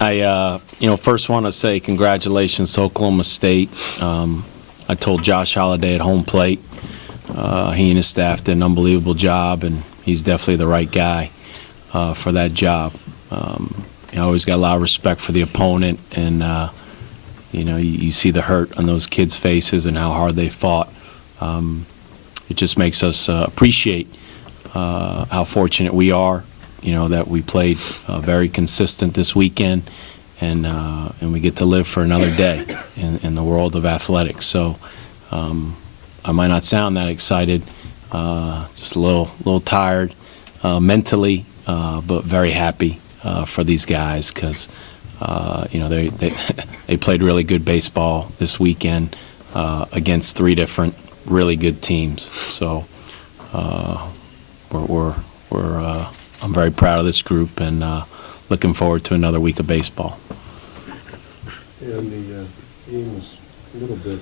I first want to say congratulations to Oklahoma State. I told Josh Holliday at home plate, he and his staff did an unbelievable job, and he's definitely the right guy for that job. I always got a lot of respect for the opponent, and you see the hurt on those kids' faces and how hard they fought. It just makes us appreciate how fortunate we are, that we played very consistent this weekend, and we get to live for another day in the world of athletics. So I might not sound that excited, just a little tired mentally, but very happy for these guys because they played really good baseball this weekend against 3 different really good teams. So I'm very proud of this group and looking forward to another week of baseball. And the game was a little bit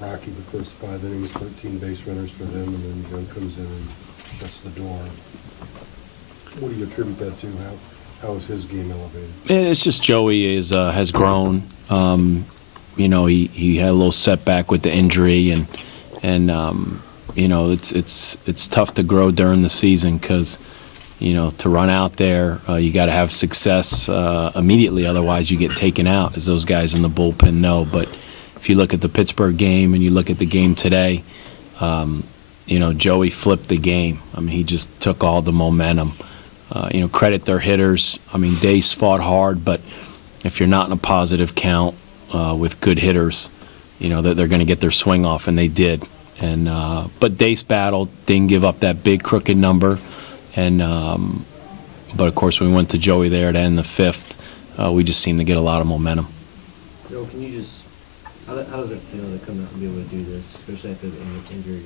rocky the first 5 innings, 13 base runners for them, and then Young comes in and shuts the door. What do you attribute that to? How is his game elevated? It's just Joey has grown. He had a little setback with the injury, and it's tough to grow during the season because to run out there, you got to have success immediately. Otherwise, you get taken out, as those guys in the bullpen know. But if you look at the Pittsburgh game and you look at the game today, Joey flipped the game. I mean, he just took all the momentum. Credit their hitters. I mean, Dace fought hard, but if you're not in a positive count with good hitters, that they're going to get their swing off, and they did. And but Dace battled, didn't give up that big crooked number. And but of course, when we went to Joey there to end the 5th, we just seemed to get a lot of momentum. Joe, can you just how does it feel to come out and be able to do this, especially after the injury?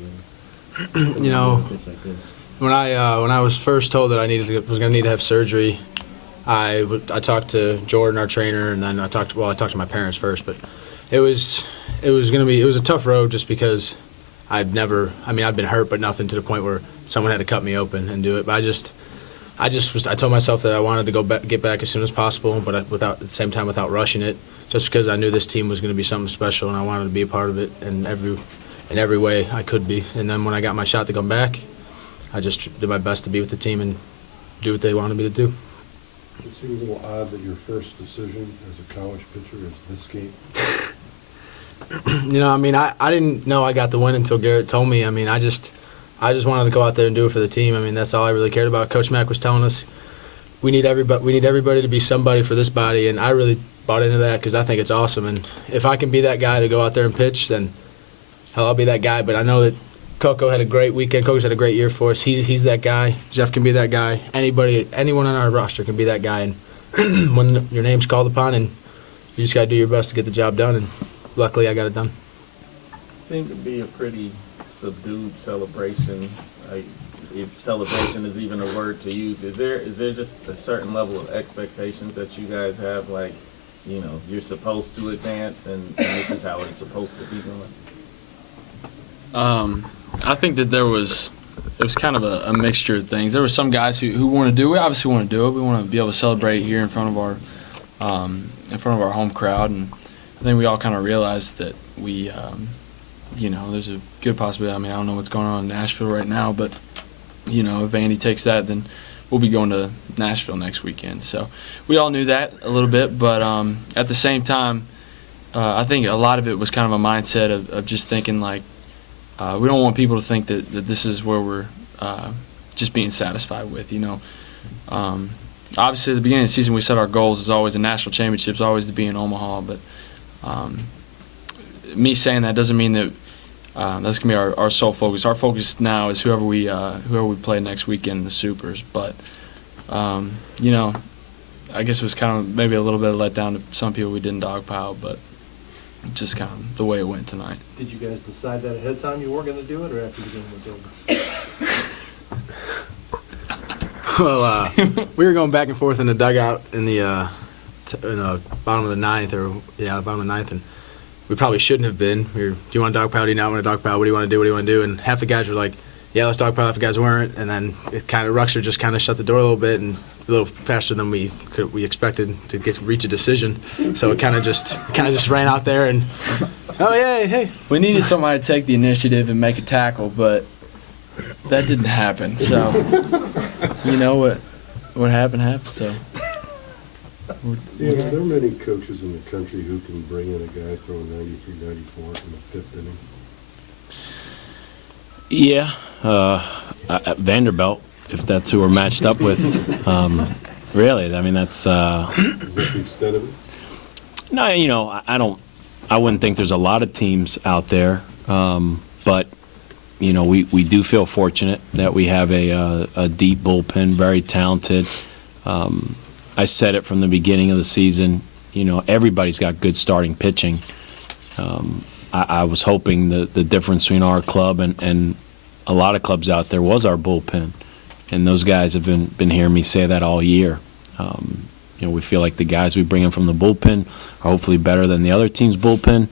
When I was first told that I was going to need to have surgery, I talked to Jordan, our trainer, and then I talked to my parents first. But it was a tough road just because I've been hurt, but nothing to the point where someone had to cut me open and do it. But I told myself that I wanted to get back as soon as possible, but at the same time without rushing it, just because I knew this team was going to be something special and I wanted to be a part of it in every way I could be. And then when I got my shot to come back, I just did my best to be with the team and do what they wanted me to do. It seems a little odd that your first decision as a college pitcher is this game. I didn't know I got the win until Garrett told me. I just wanted to go out there and do it for the team. That's all I really cared about. Coach Mack was telling us we need everybody to be somebody for this body, and I really bought into that because I think it's awesome. And if I can be that guy to go out there and pitch, then hell, I'll be that guy. But I know that CoCo had a great weekend. Coach had a great year for us. He's that guy. Jeff can be that guy. Anyone on our roster can be that guy. And when your name's called upon, and you just got to do your best to get the job done. And luckily, I got it done. Seemed to be a pretty subdued celebration. If celebration is even a word to use, is there just a certain level of expectations that you guys have? Like, you're supposed to advance, and this is how it's supposed to be going. I think that it was kind of a mixture of things. There were some guys who want to do it. We obviously want to do it. We want to be able to celebrate here in front of our home crowd, and I think we all kind of realized that we, there's a good possibility. I don't know what's going on in Nashville right now, but if Andy takes that, then we'll be going to Nashville next weekend. So we all knew that a little bit, but at the same time, I think a lot of it was kind of a mindset of just thinking like, we don't want people to think that this is where we're just being satisfied with, Obviously, at the beginning of the season, we set our goals as always, the national championships, always to be in Omaha. But me saying that doesn't mean that that's going to be our sole focus. Our focus now is whoever we play next weekend in the Supers. But, I guess it was kind of maybe a little bit of letdown to some people we didn't dogpile, but just kind of the way it went tonight. Did you guys decide that ahead of time you were going to do it, or after the game was over? Well, we were going back and forth in the dugout in the bottom of the ninth, and we probably shouldn't have been. Do you want to dogpile? Do you not want to dogpile? What do you want to do? What do you want to do? And half the guys were like, yeah, let's dogpile. Half the guys weren't, and then it kind of Ruxer just kind of shut the door a little bit, and little faster than we expected to reach a decision. So it kind of just ran out there and, oh yeah, hey. We needed somebody to take the initiative and make a tackle, but that didn't happen. So, you know what happened. So. Yeah, are there many coaches in the country who can bring in a guy throwing 93, 94 in the fifth inning? Yeah, at Vanderbilt, if that's who we're matched up with. Really, I mean, that's... Is that the extent of it? No, you know, I wouldn't think there's a lot of teams out there, but, you know, we do feel fortunate that we have a deep bullpen, very talented. I said it from the beginning of the season, you know, everybody's got good starting pitching. I was hoping the difference between our club and a lot of clubs out there was our bullpen. And those guys have been hearing me say that all year. You know, we feel like the guys we bring in from the bullpen are hopefully better than the other team's bullpen,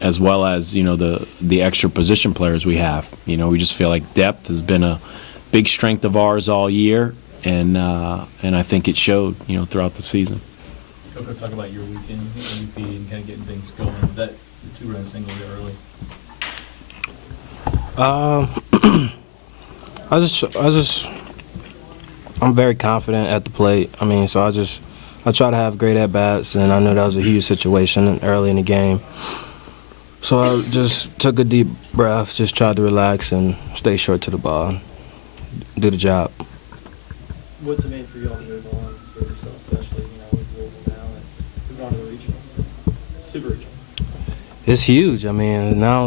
as well as, you know, the extra position players we have. You know, we just feel like depth has been a big strength of ours all year, and I think it showed, you know, throughout the season. Coco, talk about your weekend, MVP, and kind of getting things going. That the 2-run single there early. I'm very confident at the plate. I mean, so I try to have great at-bats, and I knew that was a huge situation early in the game. So I just took a deep breath, just tried to relax and stay short to the ball, do the job. What's it mean for you all to move on for yourself, especially, you know, with Louisville now and move on to the regional, super regional? It's huge. I mean, now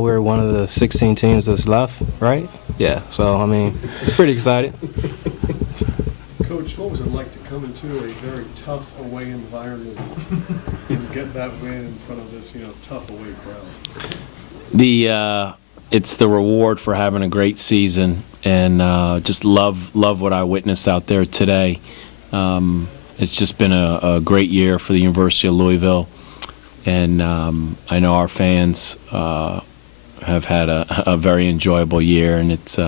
we're one of the 16 teams that's left, right? Yeah, so, I mean, it's pretty exciting. Coach, what was it like to come into a very tough away environment and get that win in front of this, you know, tough away crowd? It's the reward for having a great season, and just love what I witnessed out there today. It's just been a great year for the University of Louisville, and I know our fans have had a very enjoyable year, and it's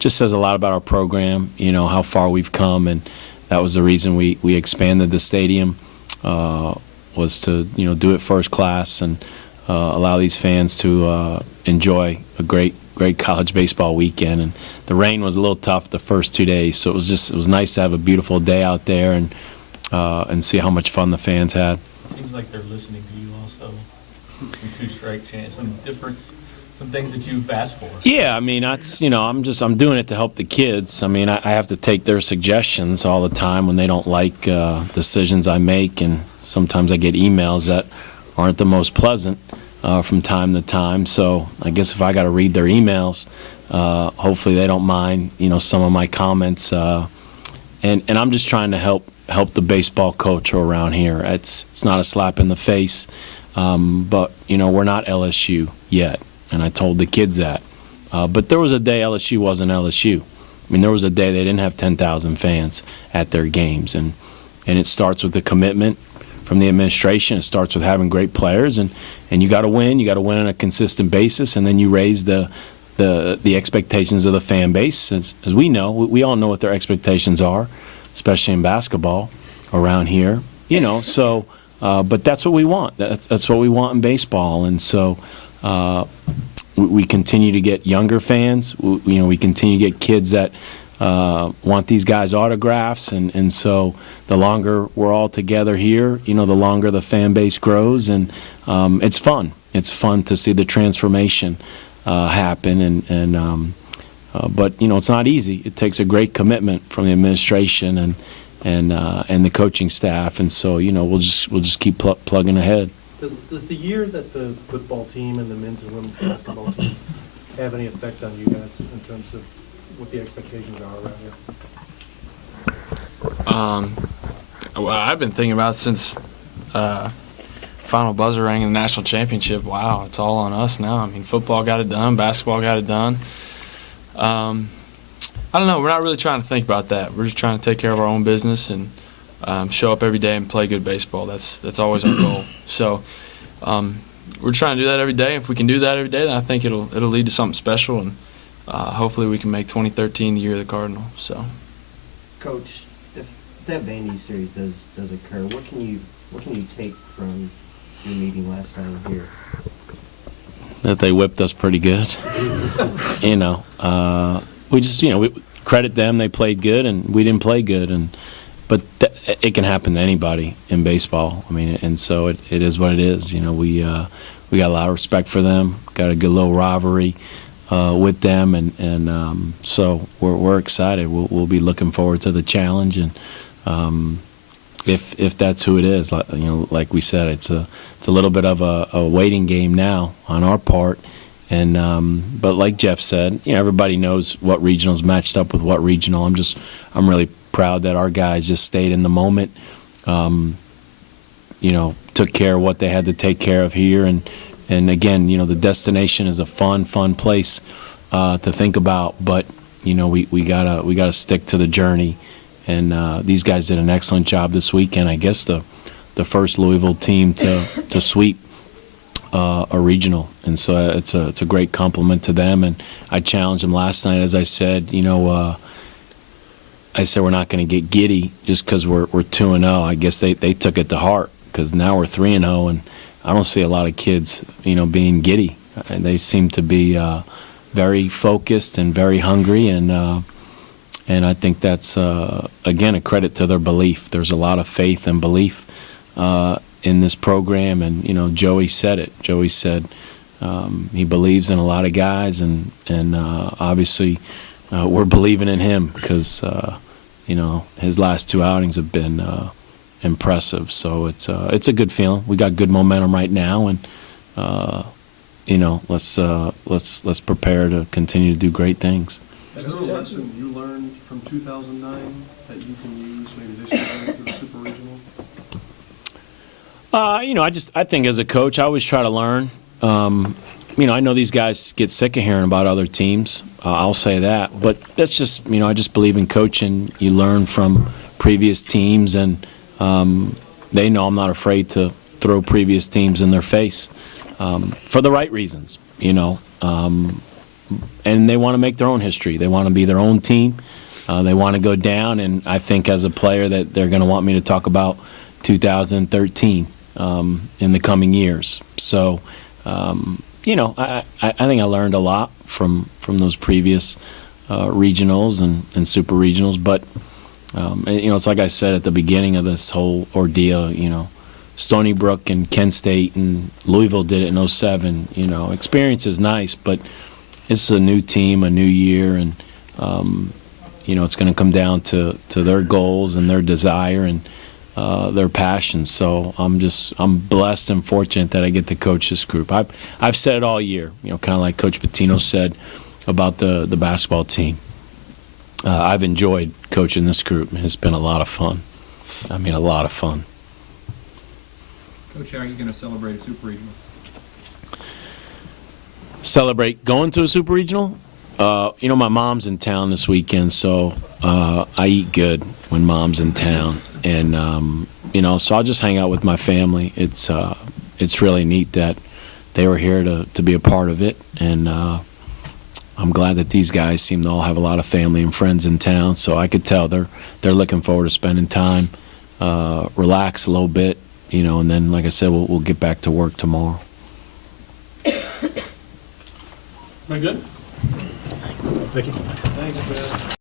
just says a lot about our program, you know, how far we've come, and that was the reason we expanded the stadium, was to, you know, do it first class and allow these fans to enjoy a great college baseball weekend. And the rain was a little tough the first 2 days, so it was nice to have a beautiful day out there and see how much fun the fans had. Seems like they're listening to you also. Some two-strike chants, some things that you've asked for. Yeah, I mean, that's, you know, I'm doing it to help the kids. I mean, I have to take their suggestions all the time when they don't like decisions I make, and sometimes I get emails that aren't the most pleasant from time to time. So I guess if I got to read their emails, hopefully they don't mind, you know, some of my comments. And I'm just trying to help the baseball culture around here. It's not a slap in the face, but, you know, we're not LSU yet. And I told the kids that. But there was a day LSU wasn't LSU. I mean, there was a day they didn't have 10,000 fans at their games. And it starts with the commitment from the administration. It starts with having great players. And you got to win. You got to win on a consistent basis. And then you raise the expectations of the fan base. As we know, we all know what their expectations are, especially in basketball around here. You know, so, but that's what we want. That's what we want in baseball. And so, we continue to get younger fans. We continue to get kids that want these guys' autographs, and so the longer we're all together here, you know, the longer the fan base grows, and it's fun. It's fun to see the transformation happen, but you know, it's not easy. It takes a great commitment from the administration and the coaching staff, and so, you know, we'll just keep plugging ahead. Does the year that the football team and the men's and women's basketball teams have any effect on you guys in terms of what the expectations are around here? Well, I've been thinking about it since final buzzer rang in the national championship. Wow, it's all on us now. I mean, football got it done, basketball got it done. I don't know. We're not really trying to think about that. We're just trying to take care of our own business and show up every day and play good baseball. That's always our goal. So we're trying to do that every day. If we can do that every day, then I think it'll lead to something special, and hopefully we can make 2013 the year of the Cardinal. So. Coach, if that Vandy series does occur, what can you take from your meeting last time here? That they whipped us pretty good. We just, we credit them. They played good, and we didn't play good. But it can happen to anybody in baseball. I mean, and so it is what it is. We got a lot of respect for them. Got a good little rivalry with them, and so we're excited. We'll be looking forward to the challenge, and if that's who it is, like we said, it's a little bit of a waiting game now on our part. And but like Jeff said, everybody knows what regional's matched up with what regional. I'm really proud that our guys just stayed in the moment. Took care of what they had to take care of here, and again, the destination is a fun place to think about. But we gotta stick to the journey. And these guys did an excellent job this weekend. I guess the first Louisville team to sweep a regional, and so it's a great compliment to them. And I challenged them last night, as I said. I said we're not going to get giddy just because we're 2-0. I guess they took it to heart, because now we're 3-0, and I don't see a lot of kids being giddy. They seem to be very focused and very hungry, and I think that's again a credit to their belief. There's a lot of faith and belief in this program, and Joey said it. Joey said he believes in a lot of guys, and obviously we're believing in him, because his last 2 outings have been impressive. So it's a good feeling. We got good momentum right now, and let's prepare to continue to do great things. Is there a lesson you learned from 2009 that you can use maybe this year for the Super Regional? I think as a coach, I always try to learn. I know these guys get sick of hearing about other teams. I'll say that, but that's just, I just believe in coaching. You learn from previous teams, and they know I'm not afraid to throw previous teams in their face for the right reasons, and they want to make their own history. They want to be their own team. They want to go down, and I think as a player that they're going to want me to talk about 2013 in the coming years. So, I think I learned a lot from those previous regionals and super regionals. But, it's like I said at the beginning of this whole ordeal, Stony Brook and Kent State and Louisville did it in 07. Experience is nice, but it's a new team, a new year, and, it's going to come down to their goals and their desire and their passion. So I'm blessed and fortunate that I get to coach this group. I've said it all year, kind of like Coach Patino said about the basketball team. I've enjoyed coaching this group. It's been a lot of fun. I mean, a lot of fun. Coach, how are you going to celebrate a Super Regional? Celebrate going to a super regional? My mom's in town this weekend, so I eat good when mom's in town, and so I'll just hang out with my family. It's really neat that they were here to be a part of it, and I'm glad that these guys seem to all have a lot of family and friends in town. So I could tell they're looking forward to spending time, relax a little bit, and then, like I said, we'll get back to work tomorrow. Very good. Thank you. Thanks, man.